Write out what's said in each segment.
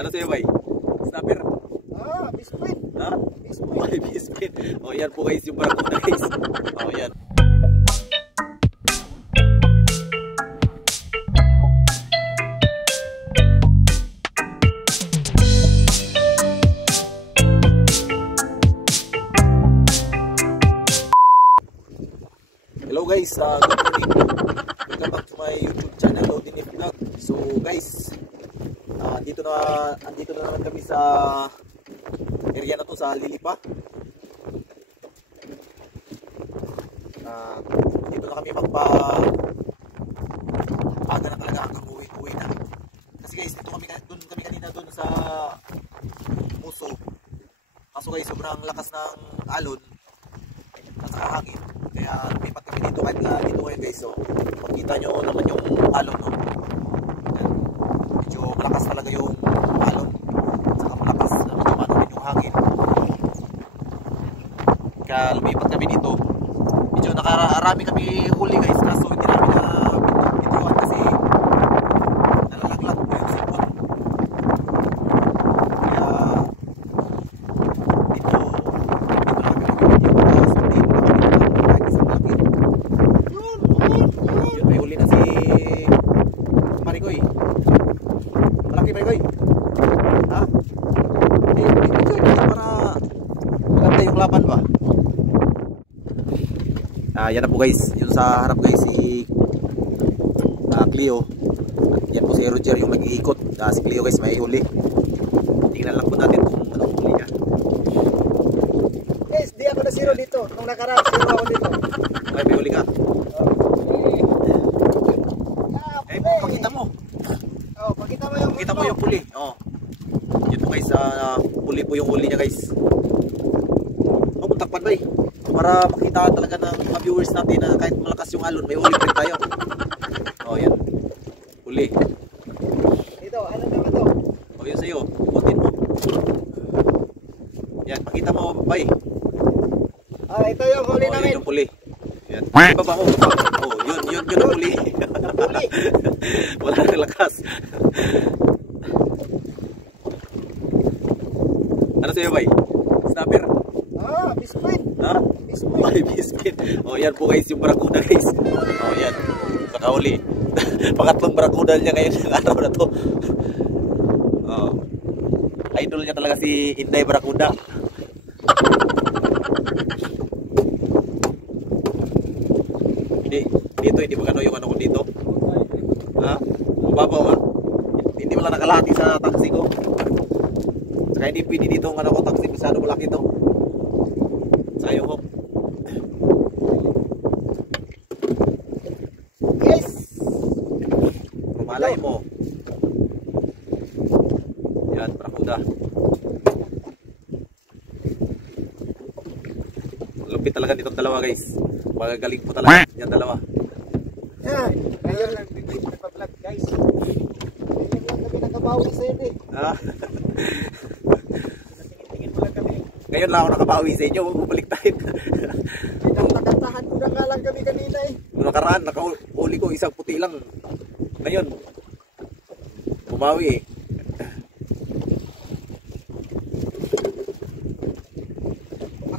Ano sa'yo, bay? Snapper? Bispin. Ha? Bispin. Bay, bispin. O, yan po guys, yung barracuda guys. O, yan. Hello guys, good morning. Welcome back to my YouTube channel, Odinif Vlog. So guys, andito na naman kami sa area na to sa Lilipa. Dito na kami aga na talaga hanggang uwi na. Kasi guys, doon kami kanina doon sa Muso. Kaso guys, sobrang lakas ng alon at saka hangin. Kaya lumipat kami dito kahit nga dito ngayon guys. So makikita nyo naman yung alon, no? Yan. Medyo malakas talaga yung alon. Saka malakas na naman yung hangin. Kaya lumipat kami dito. Medyo nakarami kami huli guys. Kaso hindi namin na bituan kasi nalalaglag po yung sipon. Kaya dito lang kami video. May huli na si Marigoy. Malaki Marigoy. Ha? Para maganda yung laban ba? Yan na po guys. Yung sa harap guys si Cleo. At yan po si Roger yung nag-iikot. Si Cleo guys may huli. Tingnan lang po natin kung anong huli niya. Guys, di ako na zero dito. Nung nakaraan, zero ako dito. Ay, may huli ka. Pakita mo. Pakita mo yung huli. Oh. Yun po guys, huli po yung huli niya guys. Takpan ba eh. Para makita talaga ng mga viewers natin na kahit malakas yung alon, may huli pa rin tayo. Oh, yan. Huli. Dito, ano naman to? Oh, yun sa'yo. Butin mo. Yan, pakita mo, bay. Ito yung huli namin. Yun yung huli. Yan. Ibaba mo. Oh, yun yung huli. Huli. Wala nang lakas. Ano sa'yo, bay? Snapper? Bispin. Ha? Bispin. Ay, bispin. Oh, yan po guys, yung barracuda guys. Oh, yan. Nakahuli. Pangatlong barracuda niya ngayon ng araw na to. Oh. Idol niya talaga si Inday Barracuda. Hindi magano yung ano ko dito. Ha? Mababaw ha? Hindi wala nakalati sa taxi ko. Saka hindi pwede dito ang ano ko taxi. Masyado malaki to. Sayang ho. Yes! Malay mo. Yan, Barracuda. Lupit talaga ditong dalawa guys. Magagaling po talaga yan dalawa. Yan. Ngayon lang nagpa-vlog guys. Ngayon lang kami nakabawi sa inyo eh. Tingin-tingin mo lang kami. Ngayon lang ako nakabawi sa inyo. Huwag mo baliktad. Nakantahan ko na nga lang kami kanina eh. Nung nakaraan, nakahuli ko isang puti lang. Ngayon, bumawi eh.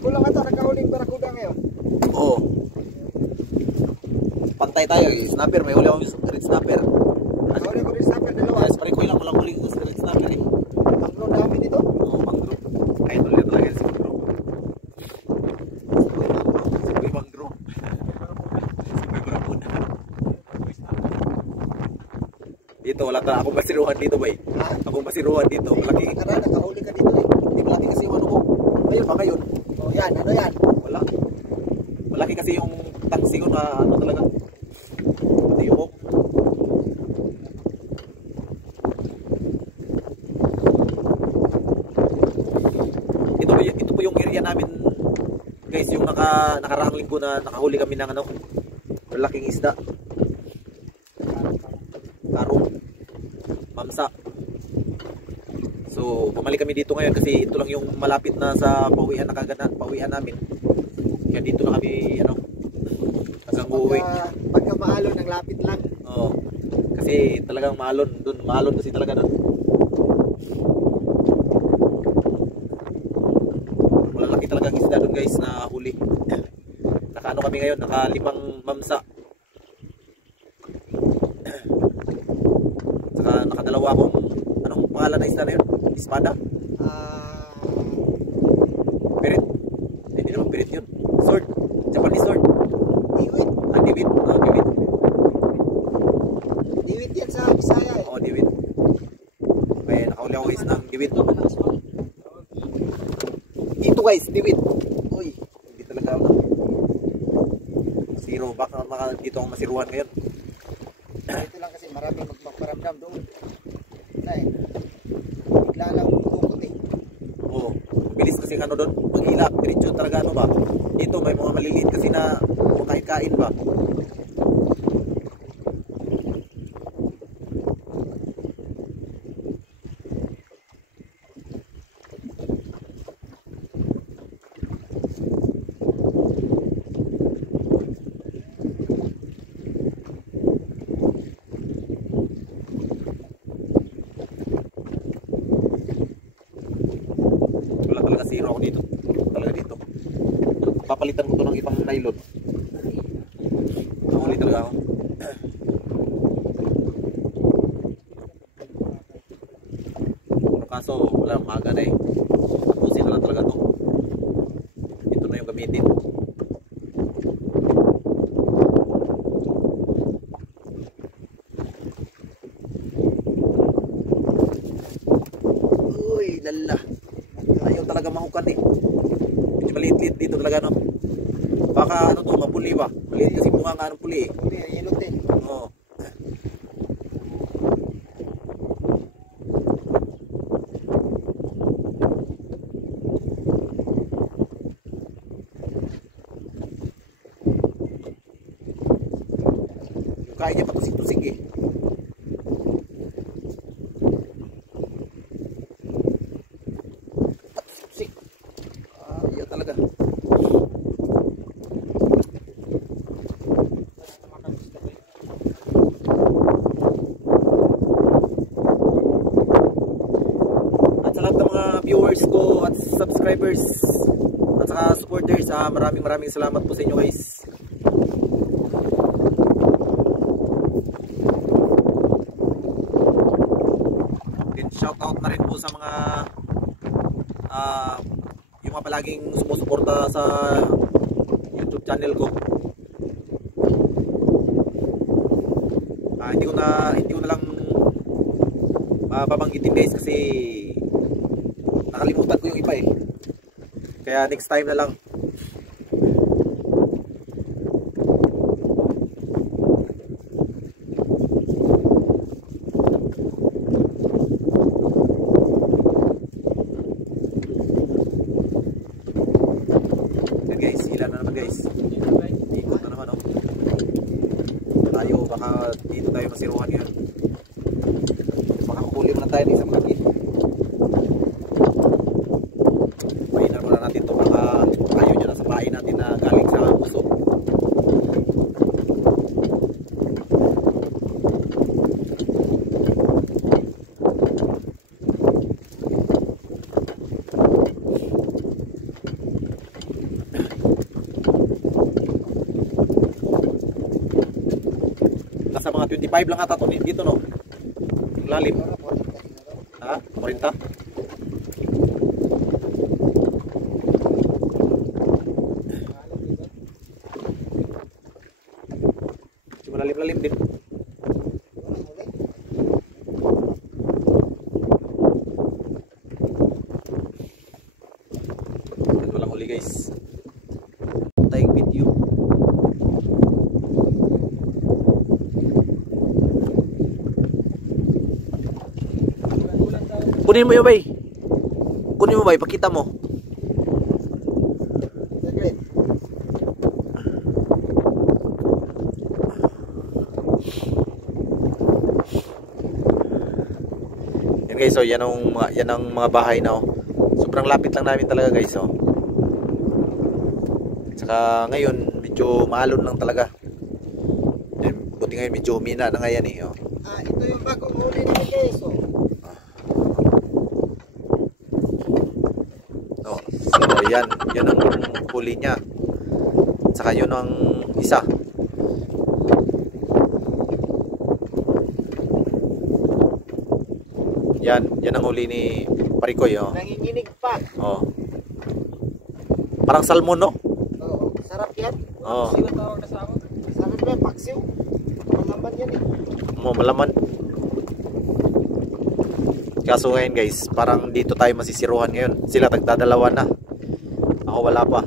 Ako lang ata nakahuling Barracuda ngayon. Oo. Pantay tayo eh. Snapper, may huli ako yung red snapper. Nakahuli ko rin sa akin dalawa. Yes, parin ko lang walang huli ko sa red snapper eh. Panglo dami dito. Oo, Mangro. Idol niya talaga si Mangro. Si Boy Mangro. Si Boy Barracuda. Dito, wala ka. Akong basiruhan dito, bay. Akong basiruhan dito. Malaki. Nakaraan, nakahuli ka dito eh. Hindi malaki kasi yung ano ko. Ngayon pa ngayon. Oh, yan, ano yan? Wala. Malaki kasi yung taxi ko na ano talaga. Pati yung hook. Ito po yung area namin guys, yung nakaraang linggo na nakahuli kami ng ano, malaking isda. Karong, mamsa. So, bumalik kami dito ngayon kasi ito lang yung malapit na sa pauwian namin. Kaya dito na kami ano, hanggang uuwi. Pagka maalon, ang lapit lang. Oo. Kasi talagang maalon kasi talaga doon. ngayon guys na huli. Naka ano kami ngayon, naka 5 mamsa. Saka nakadalawa akong, anong pangalan na isda na yun? Espada? Pirit? Hindi naman pirit yun. Sword. Japanese sword. Diwit. Diwit. Diwit. Diwit yan sa Bisaya eh. Oo, diwit. Okay, nakahuli ako guys ng diwit. Ito guys, diwit. Uy, hindi talaga ako. Zero. Baka dito akong masiruhan ngayon. Ito lang kasi maraming magpaparamdam doon. Na eh. Bigla lang tukot eh. Oo. Bilis kasi ano doon. Maghila. Diretso talaga ano ba. Dito may mga maliliit kasi na kain-kain ba. Zero ako dito. Talaga dito. Papalitan ko to ng ibang nylon. Nahuli talaga ako. Pero kaso wala, maga na eh. Tapusin na lang talaga to. Ito na yung gamitin. Uy, lala. Ayaw talaga mahukan eh. Medyo maliit-liit dito talaga no. Baka ano to, mapuli ba? Maliit kasi bunga nga ng puli eh. Puli, yellow eh. Oo. Yung kain niya patusik-tusik eh. Talaga. At sa lahat ng mga viewers ko at subscribers at saka supporters, maraming salamat po sa inyo guys. Then shout out na rin po sa mga yung mga palaging sumusuporta sa YouTube channel ko. Hindi ko na lang babanggitin guys kasi nakalimutan ko yung iba eh. Kaya next time na lang. Guys, ilan na naman guys. Ikot na naman oh. Tayo baka dito tayo masiruhan yan. Baka kukulim na tayo ng isang laki. Painan muna natin ito baka ayaw nyo na sa pain natin na galing sa puso. Nasa mga 25 lang ata to dito no. Yung lalim. Ha? 40? Malalim-lalim din. Walang huli guys. Tayong video. Kunin mo yun bay. Kunin mo bay, pakita mo. Yan guys, so yan ang mga bahay na oh. Sobrang lapit lang namin talaga guys oh. Saka ngayon medyo maalon lang talaga. Buti ngayon medyo humina na ngayon eh oh. Ito yung bagong huli na guys oh. Oh, so Yan ang huli niya. At saka yun ang isa. Yan ang huli ni Parikoy, oh. Nanginginig pa. Oh. Parang salmon, no? Oo, sarap yan. Oh. Paksiw ang tawag na sa ako. Sarap yan, paksiw. Malaman yan eh. Malaman. Kaso ngayon guys, parang dito tayo masisiruhan ngayon. Sila tagdadalawa na. Ako wala pa.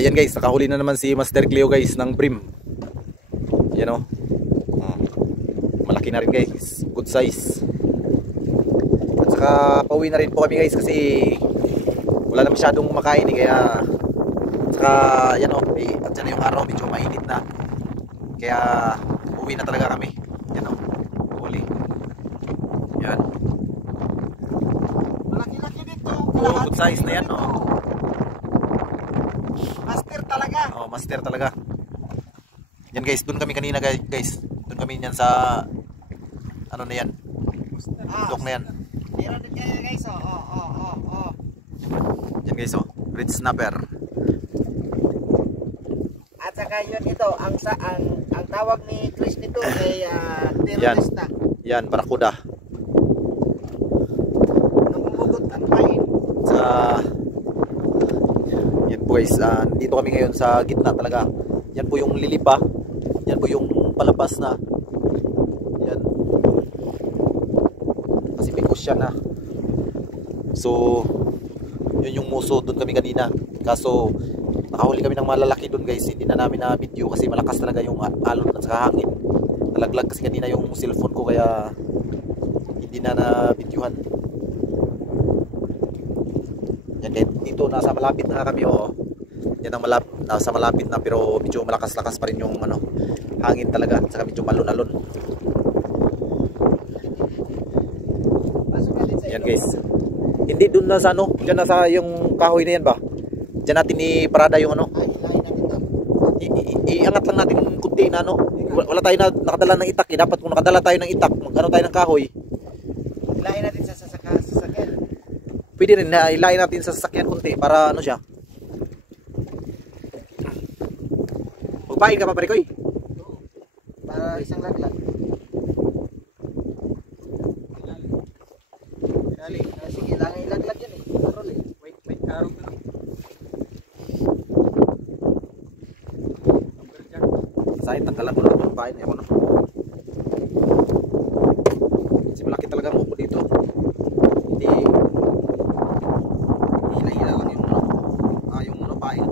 Yan guys, nakahuli na naman si Master Cleo guys ng brim. Yan o. Malaki na rin guys, good size. At saka pauwi na rin po kami guys kasi wala na masyadong makain kaya saka yan o, at dyan na yung araw, medyo mainit na. Kaya uwi na talaga kami. Yan o, huli. Yan. Malaki-laki dito. Good size na yan o. Master talaga. Oh, master talaga. Yan guys, doon kami kanina guys. Doon kami niyan sa ano na yan. Dok na yan. Meron din kayo guys. Oh. Yan guys, oh. Red snapper. At saka saka yun ito, ang tawag ni Chris nito ay Yan. terorista. Yan, barakuda. Namumugot ang pain. Sa yan po guys, dito kami ngayon sa gitna talaga. Yan po yung lilipa. Yan po yung palabas na. Yan. Kasi may kusya na. So, yun yung muso. Doon kami kanina. Kaso, nakahuli kami ng malalaki doon guys. Hindi na namin na video kasi malakas talaga yung alon at saka hangin. Nalaglag kasi kanina yung cellphone ko kaya hindi na na-videohan. Yan kahit dito nasa malapit na kami yan ang nasa malapit na pero medyo malakas-lakas pa rin yung hangin talaga at saka medyo malon-alon. Yan guys. Hindi doon na sa diyan na sa yung kahoy na yan ba? Diyan natin iparada yung iangat lang natin kunti na wala tayo na nakadala ng itak dapat kung nakadala tayo ng itak tayo ng kahoy Ilahin natin sa sasakyan. pwede rin na ilahin natin sa sasakyan kunti para siya magpain ka pa pare koy Para isang laglag. Sige, ilaglag yan eh. Parol eh. Wait, karong ka. Sa'yo, tanggalan ko na ito magpain ako kasi malaki talaga mo dito hindi hila-hila lang yung pain.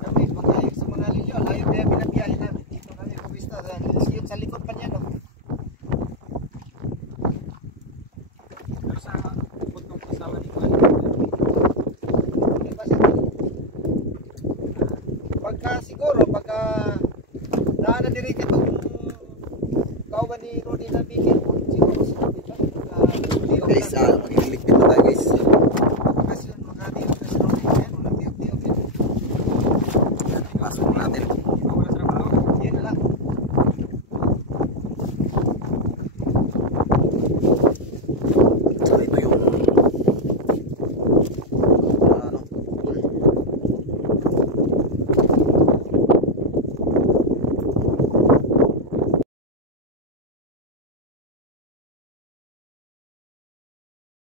Kami, magaling sa mga lilyo. Layo kaya binabiyahin namin. Dito kami kumista. Yun sa likod pa niya, no? Pero sa bukod ng kasama ni Kuan. Pagka naana direct itong kauban ni Rudy na bigyan. Siguro sinabi ba? Guys, magiging ligpit na tayo guys.